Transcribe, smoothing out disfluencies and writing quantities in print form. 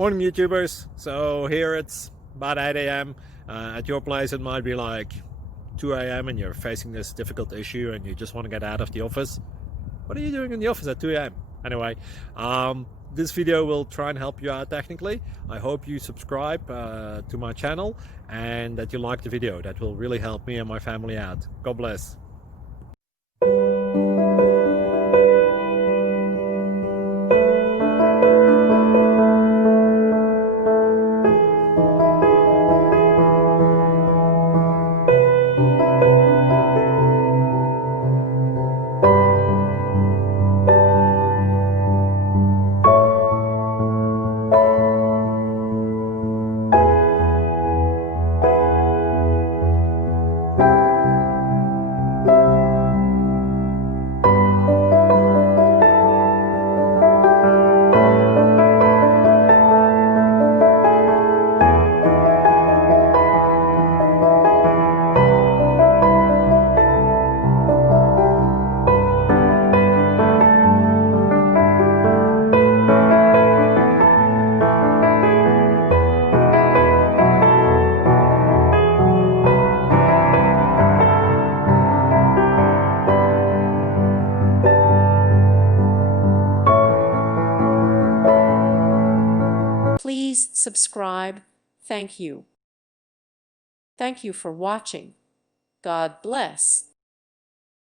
Morning, YouTubers. So here it's about 8 a.m. At your place it might be like 2 a.m. and you're facing this difficult issue and you just want to get out of the office. What are you doing in the office at 2 a.m.? Anyway, this video will try and help you out technically. I hope you subscribe to my channel and that you like the video. That will really help me and my family out. God bless. Please subscribe. Thank you. Thank you for watching. God bless.